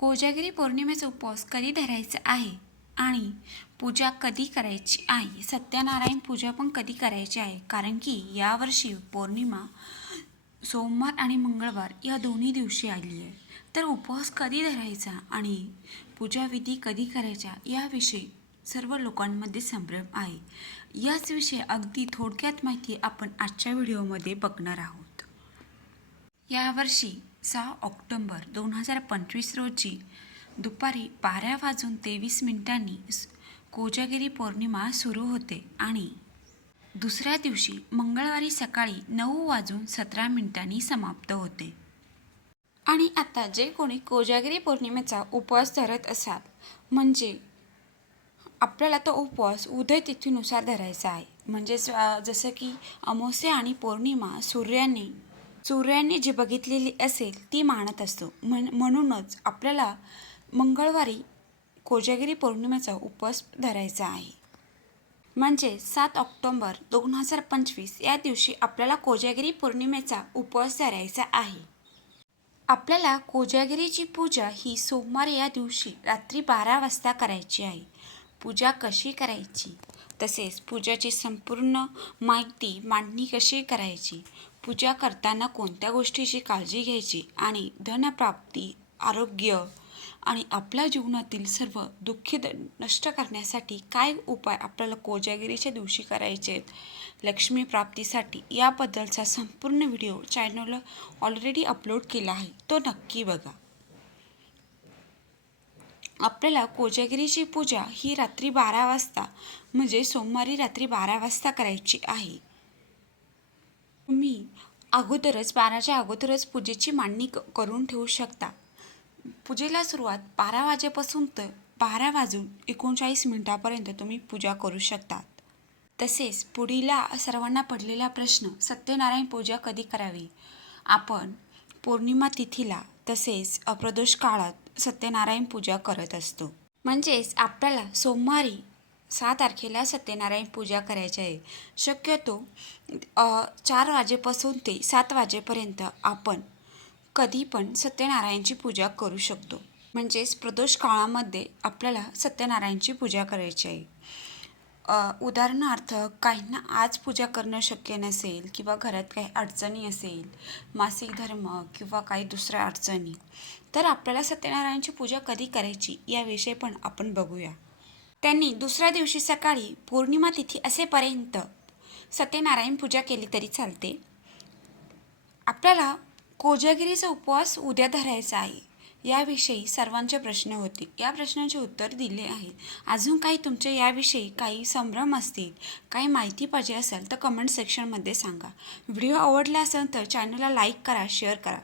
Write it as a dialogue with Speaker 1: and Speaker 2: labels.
Speaker 1: कोजागिरी पौर्णिमेचा उपवास कधी धरायचा आहे आणि पूजा कधी करायची आहे? सत्यनारायण पूजा पण कधी करायची आहे? कारण की यावर्षी पौर्णिमा सोमवार आणि मंगळवार या दोन्ही दिवशी आली आहे. तर उपवास कधी धरायचा आणि पूजाविधी कधी करायच्या याविषयी सर्व लोकांमध्ये संभ्रम आहे. याच विषयी अगदी थोडक्यात माहिती आपण आजच्या व्हिडिओमध्ये बघणार आहोत. यावर्षी सहा ऑक्टोंबर दोन हजार पंचवीस रोजी दुपारी बारा वाजून तेवीस मिनिटांनी कोजागिरी पौर्णिमा सुरू होते आणि दुसऱ्या दिवशी मंगळवारी सकाळी नऊ वाजून सतरा मिनिटांनी समाप्त होते. आणि आता जे कोणी कोजागिरी पौर्णिमेचा उपवास धरत असाल म्हणजे आपल्याला तो उपवास उदय तिथीनुसार धरायचा आहे. म्हणजेच जसं की अमावस्या आणि पौर्णिमा सूर्याने सूर्याने जी बघितलेली असेल ती मानत असतो. म्हण म्हणूनच आपल्याला मंगळवारी कोजागिरी पौर्णिमेचा उपवास धरायचा आहे. म्हणजे सात ऑक्टोंबर दोन हजार पंचवीस या दिवशी आपल्याला कोजागिरी पौर्णिमेचा उपवास धरायचा आहे. आपल्याला कोजागिरीची पूजा ही सोमवार या दिवशी रात्री बारा वाजता करायची आहे. पूजा कशी करायची? तसेच पूजाची संपूर्ण माहिती मांडणी कशी करायची? पूजा करताना कोणत्या गोष्टीची काळजी घ्यायची? आणि धनप्राप्ती आरोग्य आणि आपल्या जीवनातील सर्व दुःखी द नष्ट करण्यासाठी काय उपाय आपल्याला कोजागिरीच्या दिवशी करायचे आहेत? लक्ष्मी प्राप्तीसाठी याबद्दलचा संपूर्ण व्हिडिओ चॅनलला ऑलरेडी अपलोड केला आहे. तो नक्की बघा. आपल्याला कोजागिरीची पूजा ही रात्री बारा वाजता म्हणजे सोमवारी रात्री बारा वाजता करायची आहे. तुम्ही अगोदरच बाराच्या अगोदरच पूजेची मांडणी क करून ठेवू शकता. पूजेला सुरुवात बारा वाजेपासून तर बारा वाजून एकोणचाळीस मिनिटापर्यंत तुम्ही पूजा करू शकतात. तसेच पुढीला सर्वांना पडलेला प्रश्न सत्यनारायण पूजा कधी करावी? आपण पौर्णिमा तिथीला तसेच अप्रदोष काळात सत्यनारायण पूजा करत असतो. म्हणजेच आपल्याला सोमवारी सहा तारखेला सत्यनारायण पूजा करायची आहे. शक्यतो चार वाजेपासून ते सात वाजेपर्यंत आपण कधी पण सत्यनारायणची पूजा करू शकतो. म्हणजेच प्रदोष काळामध्ये आपल्याला सत्यनारायणची पूजा करायची आहे. उदाहरणार्थ काहींना आज पूजा करणं शक्य नसेल किंवा घरात काही अडचणी असेल मासिक धर्म किंवा काही दुसऱ्या अडचणी तर आपल्याला सत्यनारायणची पूजा कधी करायची याविषयी पण आपण बघूया. त्यांनी दुसऱ्या दिवशी सकाळी पौर्णिमा तिथी असेपर्यंत सत्यनारायण पूजा केली तरी चालते. आपल्याला कोजागिरीचा उपवास उद्या धरायचा आहे. याविषयी सर्वांचे प्रश्न होते. या प्रश्नांचे उत्तर दिले आहे. अजून काही तुमच्या याविषयी काही संभ्रम असतील काही माहिती पाहिजे असेल तर कमेंट सेक्शनमध्ये सांगा. व्हिडिओ आवडला असेल तर चॅनलला लाईक करा शेअर करा.